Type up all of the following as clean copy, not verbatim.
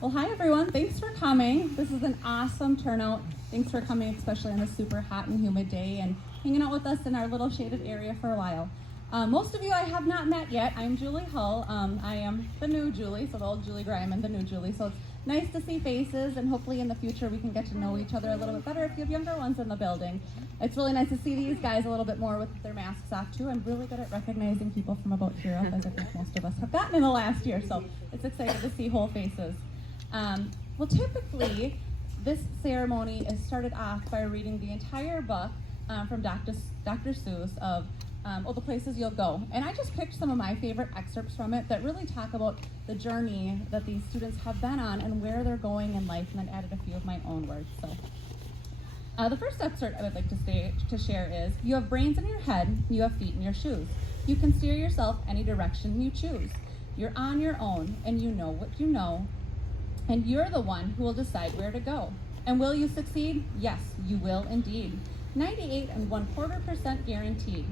Well, hi everyone. Thanks for coming. This is an awesome turnout. Thanks for coming, especially on a super hot and humid day and hanging out with us in our little shaded area for a while. Most of you I have not met yet. I'm Julie Hull. I am the new Julie, so the old Julie Graham and the new Julie. So it's nice to see faces, and hopefully in the future we can get to know each other a little bit better if you have younger ones in the building. It's really nice to see these guys a little bit more with their masks off too. I'm really good at recognizing people from about here up, as I think most of us have gotten in the last year, so it's exciting to see whole faces. Well, typically this ceremony is started off by reading the entire book from Dr. Seuss of the places you'll go. And I just picked some of my favorite excerpts from it that really talk about the journey that these students have been on and where they're going in life, and then added a few of my own words. So, the first excerpt I would like to share is, you have brains in your head, you have feet in your shoes. You can steer yourself any direction you choose. You're on your own, and you know what you know, and you're the one who will decide where to go. And will you succeed? Yes, you will indeed. 98.25% guaranteed.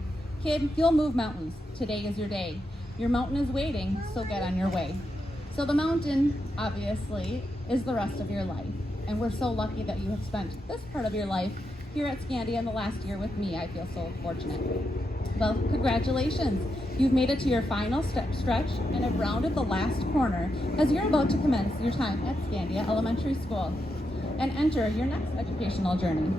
Kid, you'll move mountains. Today is your day. Your mountain is waiting, so get on your way. So the mountain, obviously, is the rest of your life. And we're so lucky that you have spent this part of your life here at Scandia in the last year with me. I feel so fortunate. Well, congratulations. You've made it to your final stretch and have rounded the last corner as you're about to commence your time at Scandia Elementary School and enter your next educational journey.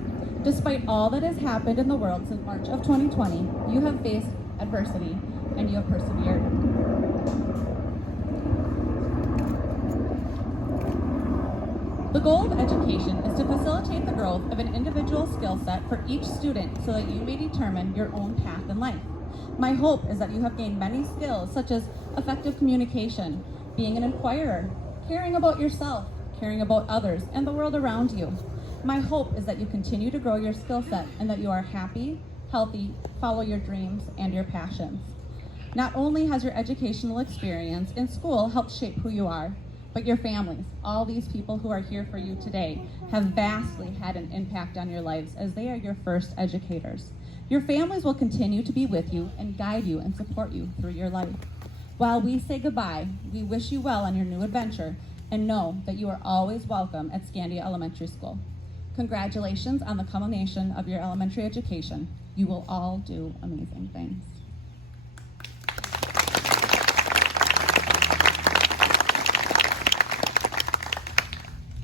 Despite all that has happened in the world since March of 2020, you have faced adversity and you have persevered. The goal of education is to facilitate the growth of an individual skill set for each student so that you may determine your own path in life. My hope is that you have gained many skills such as effective communication, being an inquirer, caring about yourself, caring about others, and the world around you. My hope is that you continue to grow your skill set and that you are happy, healthy, follow your dreams and your passions. Not only has your educational experience in school helped shape who you are, but your families, all these people who are here for you today, have vastly had an impact on your lives as they are your first educators. Your families will continue to be with you and guide you and support you through your life. While we say goodbye, we wish you well on your new adventure and know that you are always welcome at Scandia Elementary School. Congratulations on the culmination of your elementary education. You will all do amazing things.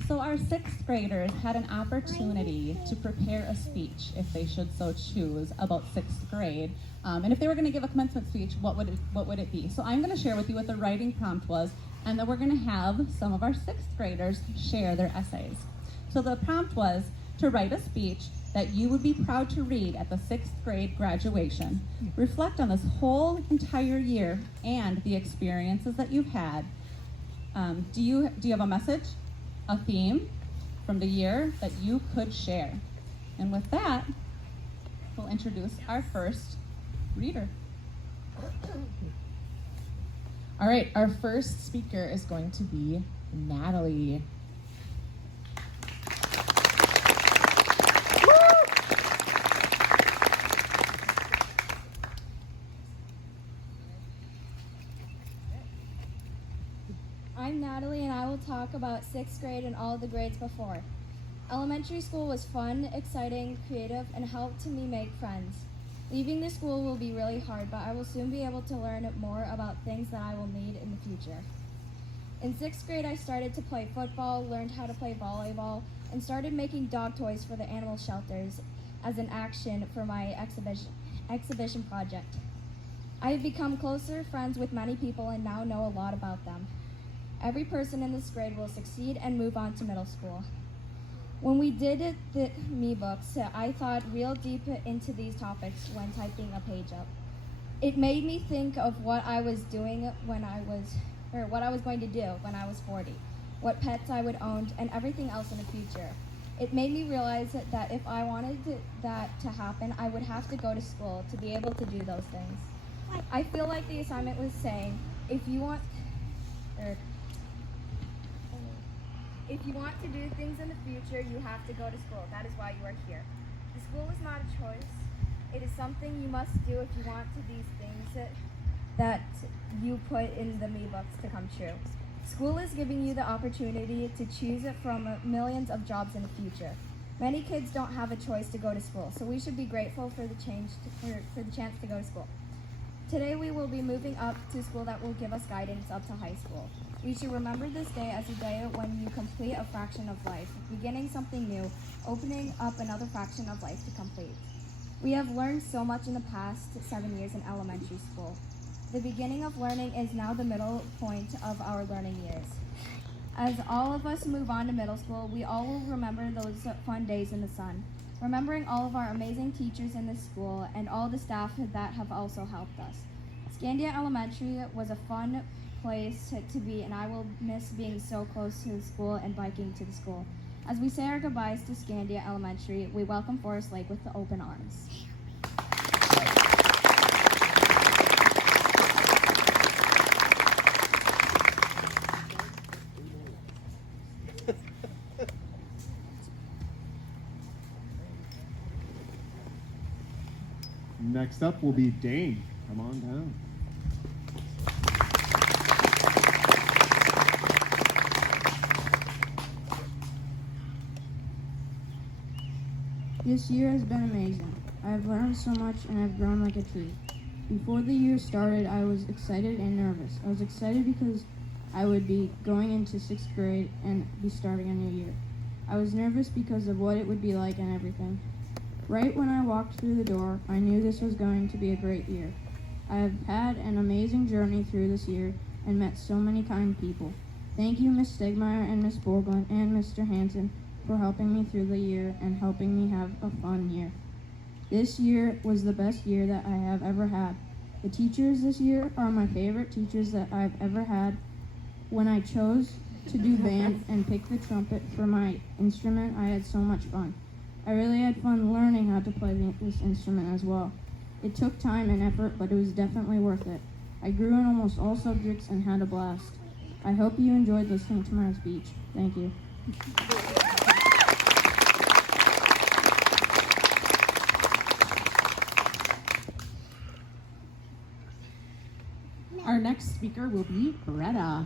So our sixth graders had an opportunity to prepare a speech, if they should so choose, about sixth grade. And if they were going to give a commencement speech, what would it be? So I'm going to share with you what the writing prompt was, and then we're going to have some of our sixth graders share their essays. So the prompt was to write a speech that you would be proud to read at the sixth grade graduation. Reflect on this whole entire year and the experiences that you've had. Do you have a message, a theme from the year that you could share? And with that, we'll introduce our first reader. All right, our first speaker is going to be Natalie. I'm Natalie, and I will talk about sixth grade and all of the grades before. Elementary school was fun, exciting, creative, and helped me make friends. Leaving the school will be really hard, but I will soon be able to learn more about things that I will need in the future. In sixth grade, I started to play football, learned how to play volleyball, and started making dog toys for the animal shelters as an action for my exhibition project. I have become closer friends with many people and now know a lot about them. Every person in this grade will succeed and move on to middle school. When we did the Me books, I thought real deep into these topics when typing a page up. It made me think of what I was doing what I was going to do when I was 40, what pets I would own, and everything else in the future. It made me realize that if I wanted that to happen, I would have to go to school to be able to do those things. I feel like the assignment was saying, if you want to do things in the future, you have to go to school. That is why you are here. The school is not a choice. It is something you must do if you want these things that you put in the Me books to come true. School is giving you the opportunity to choose from millions of jobs in the future. Many kids don't have a choice to go to school, so we should be grateful for the chance to go to school. Today we will be moving up to school that will give us guidance up to high school. We should remember this day as a day when you complete a fraction of life, beginning something new, opening up another fraction of life to complete. We have learned so much in the past 7 years in elementary school. The beginning of learning is now the middle point of our learning years. As all of us move on to middle school, we all will remember those fun days in the sun, remembering all of our amazing teachers in this school and all the staff that have also helped us. Scandia Elementary was a fun place to be, and I will miss being so close to the school and biking to the school. As we say our goodbyes to Scandia Elementary, we welcome Forest Lake with the open arms. Next up will be Dane. Come on down. This year has been amazing. I have learned so much and I've grown like a tree. Before the year started, I was excited and nervous. I was excited because I would be going into 6th grade and be starting a new year. I was nervous because of what it would be like and everything. Right when I walked through the door, I knew this was going to be a great year. I have had an amazing journey through this year and met so many kind people. Thank you, Miss Stegmeyer and Miss Borglund and Mr. Hansen for helping me through the year and helping me have a fun year. This year was the best year that I have ever had. The teachers this year are my favorite teachers that I've ever had. When I chose to do band and pick the trumpet for my instrument, I had so much fun. I really had fun learning how to play this instrument as well. It took time and effort, but it was definitely worth it. I grew in almost all subjects and had a blast. I hope you enjoyed listening to my speech. Thank you. Our next speaker will be Greta.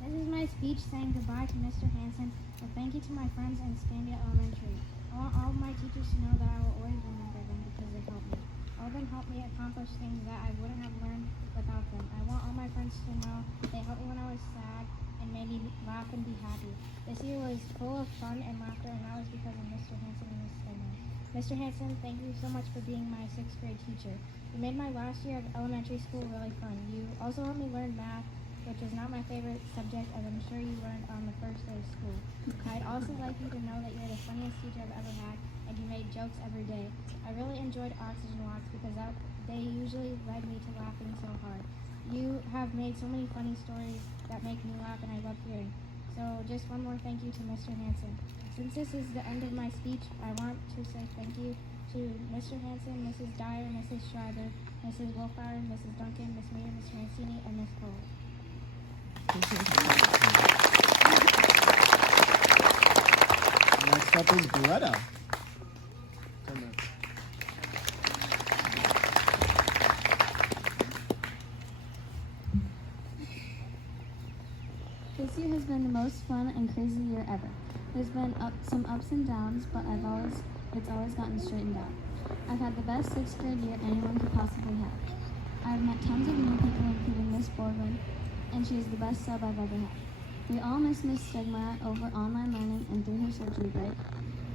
This is my speech saying goodbye to Mr. Hansen, and thank you to my friends in Scandia Elementary. I want all of my teachers to know that I will always remember them because they helped me. All of them helped me accomplish things that I wouldn't have learned without them. I want all my friends to know they helped me when I was sad and made me laugh and be happy. This year was full of fun and laughter, and that was because of Mr. Hansen and Miss Stegman. Mr. Hansen, thank you so much for being my 6th grade teacher. You made my last year of elementary school really fun. You also helped me learn math, which is not my favorite subject, as I'm sure you learned on the first day of school. I'd also like you to know that you're the funniest teacher I've ever had, and you made jokes every day. I really enjoyed oxygen walks because they usually led me to laughing so hard. You have made so many funny stories that make me laugh, and I love hearing. So just one more thank you to Mr. Hansen. Since this is the end of my speech, I want to say thank you to Mr. Hansen, Mrs. Dyer, Mrs. Schreiber, Mrs. Wolfhauer, Mrs. Duncan, Miss Mayer, Mr. Mancini, and Miss Cole. Next up is Greta. This year has been the most fun and crazy year ever. There's been some ups and downs, but it's always gotten straightened out. I've had the best 6th grade year anyone could possibly have. I've met tons of new people, including Miss Borglund, and she is the best sub I've ever had. We all miss Miss Stegmeyer over online learning and through her surgery break,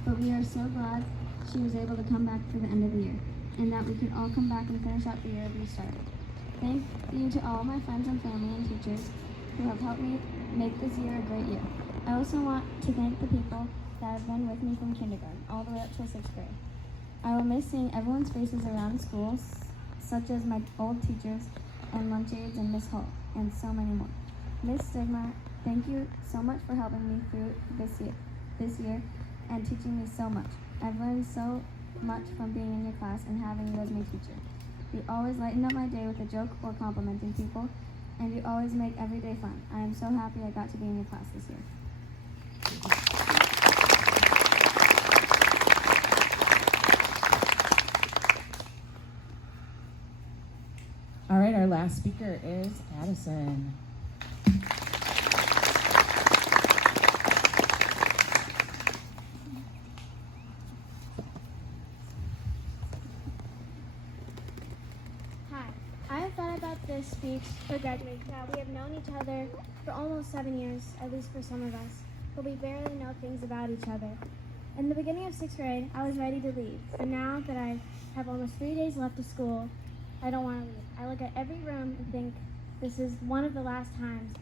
but we are so glad she was able to come back for the end of the year, and that we could all come back and finish out the year we started. Thank you to all my friends and family and teachers who have helped me make this year a great year. I also want to thank the people that have been with me from kindergarten all the way up to 6th grade. I will miss seeing everyone's faces around school, such as my old teachers and lunch aides and Miss Hull, and so many more. Miss Stegmeyer, thank you so much for helping me through this year and teaching me so much. I've learned so much from being in your class and having you as my teacher. You always lighten up my day with a joke or complimenting people, and you always make every day fun. I am so happy I got to be in your class this year. last speaker is Addison. Hi. I have thought about this speech for graduation. Now, we have known each other for almost 7 years, at least for some of us, but we barely know things about each other. In the beginning of 6th grade, I was ready to leave, but now that I have almost 3 days left of school, I don't want to leave. I look at every room and think this is one of the last times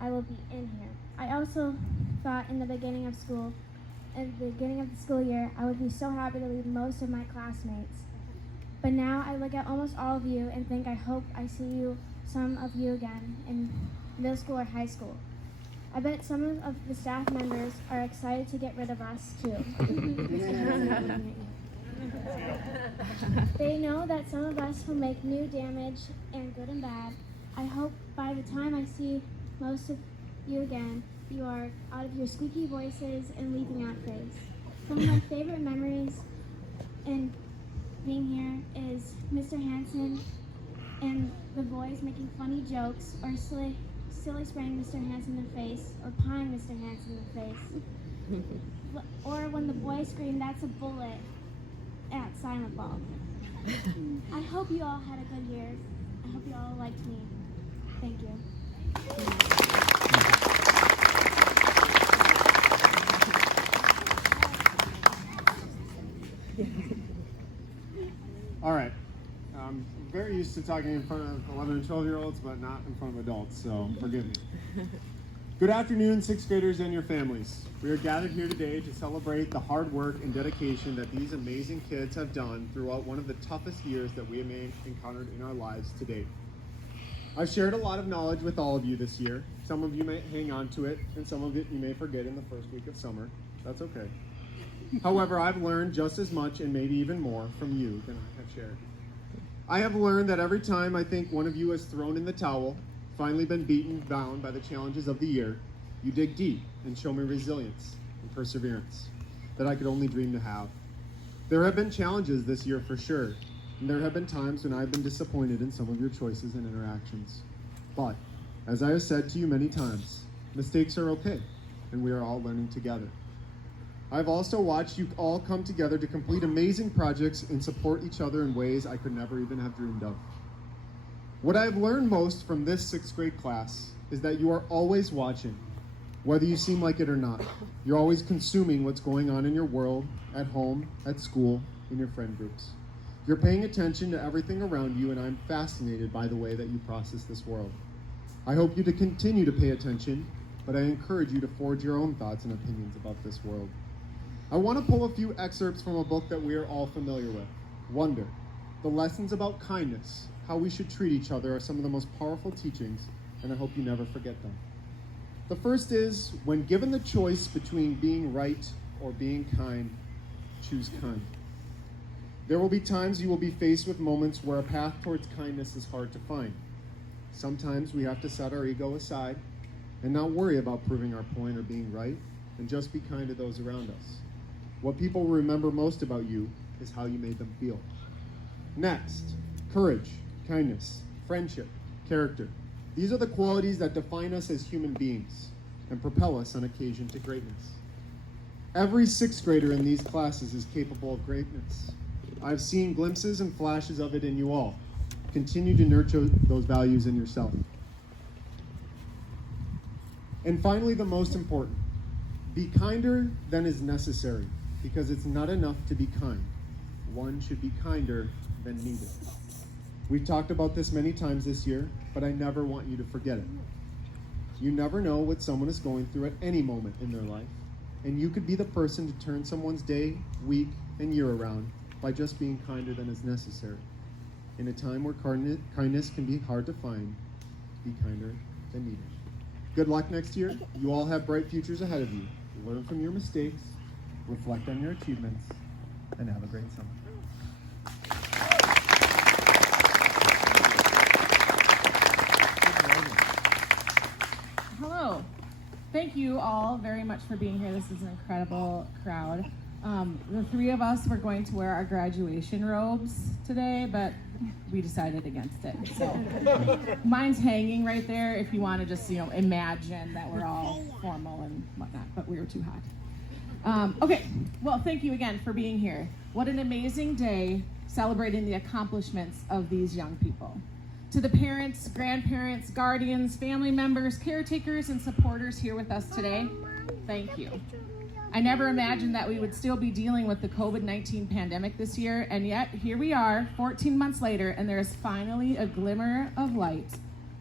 I will be in here. I also thought in the beginning of school, at the beginning of the school year, I would be so happy to leave most of my classmates. But now I look at almost all of you and think I hope I see some of you again in middle school or high school. I bet some of the staff members are excited to get rid of us too. They know that some of us will make new damage, and good and bad. I hope by the time I see most of you again, you are out of your squeaky voices and leaping out phase. Some of my favorite memories in being here is Mr. Hansen and the boys making funny jokes or silly spraying Mr. Hansen in the face or pieing Mr. Hansen in the face. Or when the boys scream, "That's a bullet," at Silent Ball. I hope you all had a good year. I hope you all liked me. Thank you. All right. I'm very used to talking in front of 11 and 12-year-olds, but not in front of adults, so forgive me. Good afternoon, 6th graders and your families. We are gathered here today to celebrate the hard work and dedication that these amazing kids have done throughout one of the toughest years that we have encountered in our lives to date. I've shared a lot of knowledge with all of you this year. Some of you may hang on to it, and some of it you may forget in the first week of summer. That's okay. However, I've learned just as much and maybe even more from you than I have shared. I have learned that every time I think one of you has thrown in the towel, finally been beaten down by the challenges of the year, you dig deep and show me resilience and perseverance that I could only dream to have. There have been challenges this year for sure, and there have been times when I've been disappointed in some of your choices and interactions. But, as I have said to you many times, mistakes are okay, and we are all learning together. I've also watched you all come together to complete amazing projects and support each other in ways I could never even have dreamed of. What I have learned most from this 6th grade class is that you are always watching, whether you seem like it or not. You're always consuming what's going on in your world, at home, at school, in your friend groups. You're paying attention to everything around you, and I'm fascinated by the way that you process this world. I hope you to continue to pay attention, but I encourage you to forge your own thoughts and opinions about this world. I want to pull a few excerpts from a book that we are all familiar with, Wonder. The lessons about kindness, how we should treat each other are some of the most powerful teachings, and I hope you never forget them. The first is, when given the choice between being right or being kind, choose kind. There will be times you will be faced with moments where a path towards kindness is hard to find. Sometimes we have to set our ego aside and not worry about proving our point or being right, and just be kind to those around us. What people will remember most about you is how you made them feel. Next, courage, kindness, friendship, character. These are the qualities that define us as human beings and propel us on occasion to greatness. Every 6th grader in these classes is capable of greatness. I've seen glimpses and flashes of it in you all. Continue to nurture those values in yourself. And finally, the most important, be kinder than is necessary, because it's not enough to be kind. One should be kinder than needed. We've talked about this many times this year, but I never want you to forget it. You never know what someone is going through at any moment in their life, and you could be the person to turn someone's day, week, and year around by just being kinder than is necessary. In a time where kindness can be hard to find, be kinder than needed. Good luck next year. You all have bright futures ahead of you. Learn from your mistakes, reflect on your achievements, and have a great summer. Hello. Thank you all very much for being here. This is an incredible crowd. The three of us were going to wear our graduation robes today, but we decided against it. So mine's hanging right there if you want to just, imagine that we're all formal and whatnot, but we were too hot. Okay, well, thank you again for being here. What an amazing day celebrating the accomplishments of these young people. To the parents, grandparents, guardians, family members, caretakers, and supporters here with us today, thank you. I never imagined that we would still be dealing with the COVID-19 pandemic this year, and yet here we are 14 months later, and there is finally a glimmer of light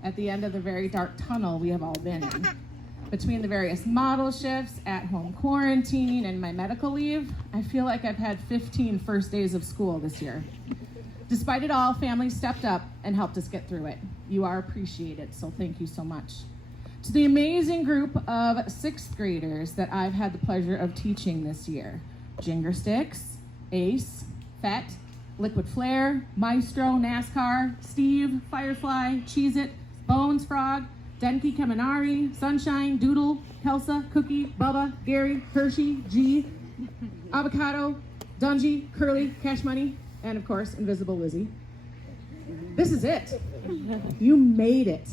at the end of the very dark tunnel we have all been in. Between the various model shifts, at-home quarantine, and my medical leave, I feel like I've had 15 first days of school this year. Despite it all, families stepped up and helped us get through it. You are appreciated, so thank you so much. To the amazing group of 6th graders that I've had the pleasure of teaching this year, Jinger Sticks, Ace, Fett, Liquid Flare, Maestro, NASCAR, Steve, Firefly, Cheez-It, Bones Frog, Denki Keminari, Sunshine, Doodle, Kelsa, Cookie, Bubba, Gary, Hershey, G, Avocado, Dungy, Curly, Cash Money, and of course, Invisible Lizzie. This is it. You made it.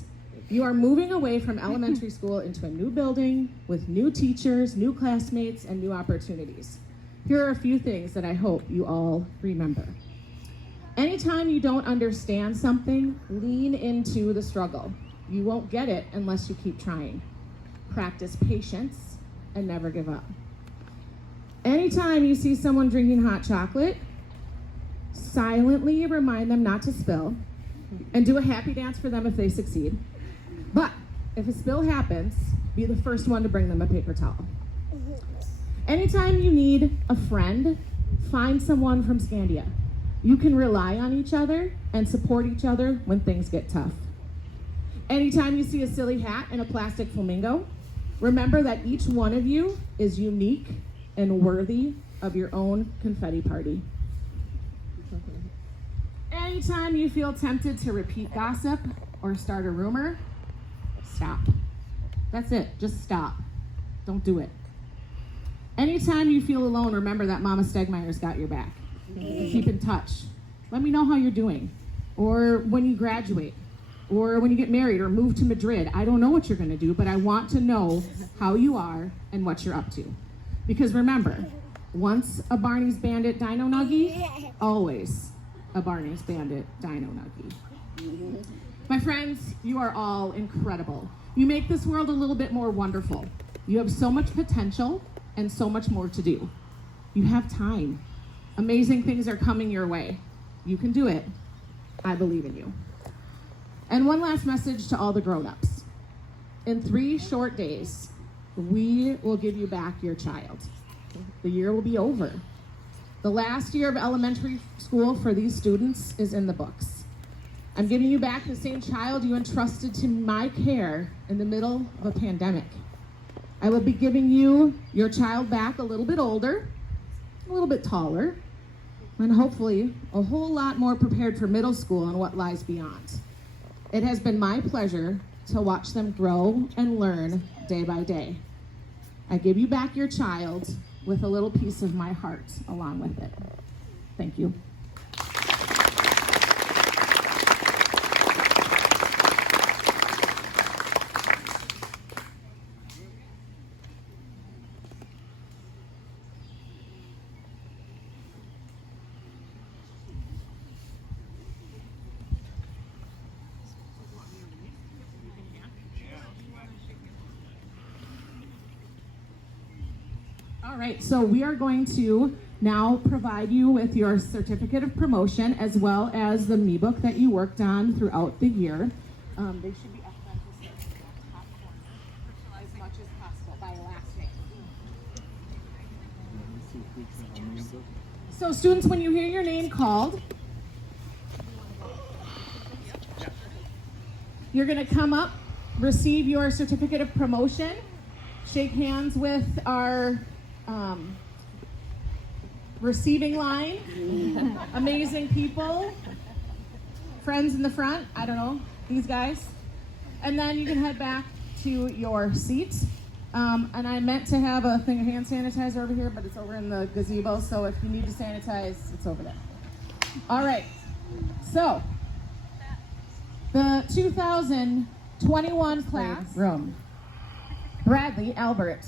You are moving away from elementary school into a new building with new teachers, new classmates, and new opportunities. Here are a few things that I hope you all remember. Anytime you don't understand something, lean into the struggle. You won't get it unless you keep trying. Practice patience and never give up. Anytime you see someone drinking hot chocolate, silently remind them not to spill and do a happy dance for them if they succeed. But if a spill happens, be the first one to bring them a paper towel. Anytime you need a friend, find someone from Scandia. You can rely on each other and support each other when things get tough. Anytime you see a silly hat and a plastic flamingo, remember that each one of you is unique and worthy of your own confetti party. Anytime you feel tempted to repeat gossip or start a rumor, stop. That's it, just stop. Don't do it. Anytime you feel alone, remember that Mama Stegmeyer's got your back. Keep in touch. Let me know how you're doing. Or when you graduate, or when you get married or move to Madrid. I don't know what you're gonna do, but I want to know how you are and what you're up to. Because remember, once a Barney's Bandit Dino Nuggie, always a Barney's Bandit Dino Nuggie. My friends, you are all incredible. You make this world a little bit more wonderful. You have so much potential and so much more to do. You have time. Amazing things are coming your way. You can do it. I believe in you. And one last message to all the grown-ups. In 3 short days, we will give you back your child. The year will be over. The last year of elementary school for these students is in the books. I'm giving you back the same child you entrusted to my care in the middle of a pandemic. I will be giving you your child back a little bit older, a little bit taller, and hopefully a whole lot more prepared for middle school and what lies beyond. It has been my pleasure to watch them grow and learn day by day. I give you back your child with a little piece of my heart along with it. Thank you. All right, so we are going to now provide you with your certificate of promotion as well as the Me book that you worked on throughout the year. They should be up front in the top corner as much as possible by last name. So students, when you hear your name called, you're going to come up, receive your certificate of promotion, shake hands with our receiving line, amazing people, friends in the front, I don't know, these guys. And then you can head back to your seat. And I meant to have a thing of hand sanitizer over here, but it's over in the gazebo, so if you need to sanitize, it's over there. All right, So, the 2021 class room. Bradley Albert.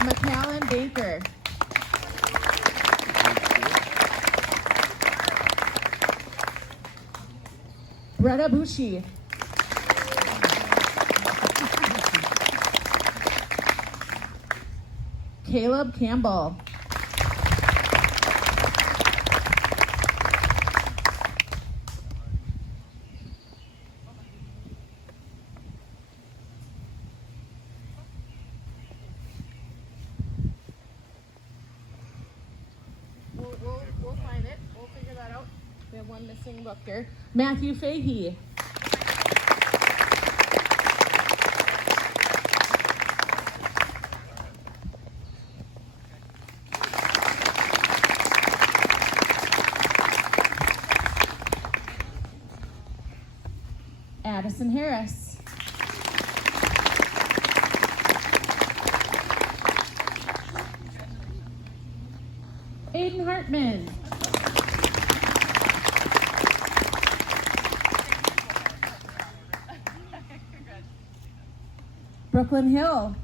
McAllen Baker. Bretta Bucci. Caleb Campbell. We'll find it. We'll figure that out. We have one missing book here. Matthew Fahey. Addison Harris. Aiden Hartman. Brooklyn Hill.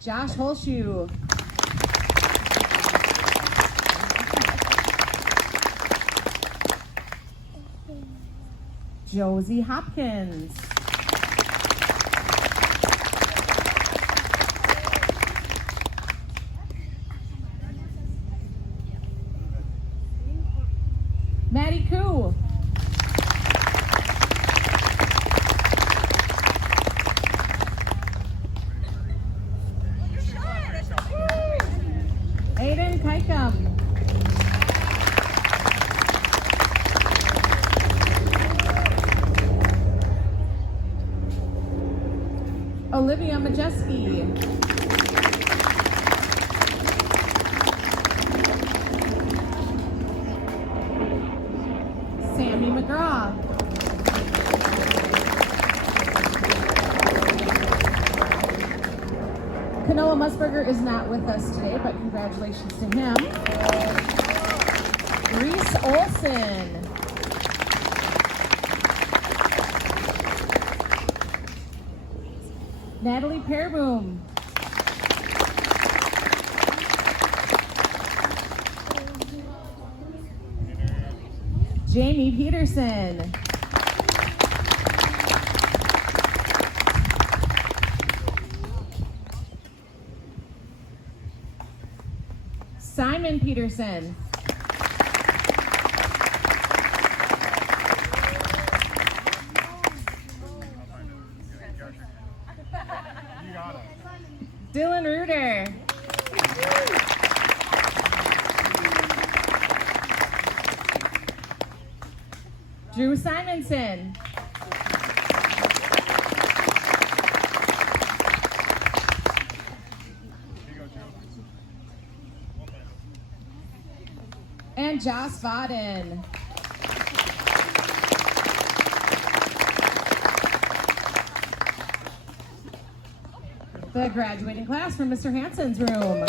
Josh Holshoe. Josie Hopkins. Maddie Koo. Aiden Kaikum. Olivia Majeski. Sammy McGraw. Kanoa Musburger is not with us today, but congratulations to him. Reese Olson. Natalie Pearboom. Jamie Peterson. Simon Peterson. Dylan Reuter. Drew Simonson. And Josh Vaden. The graduating class from Mr. Hansen's room.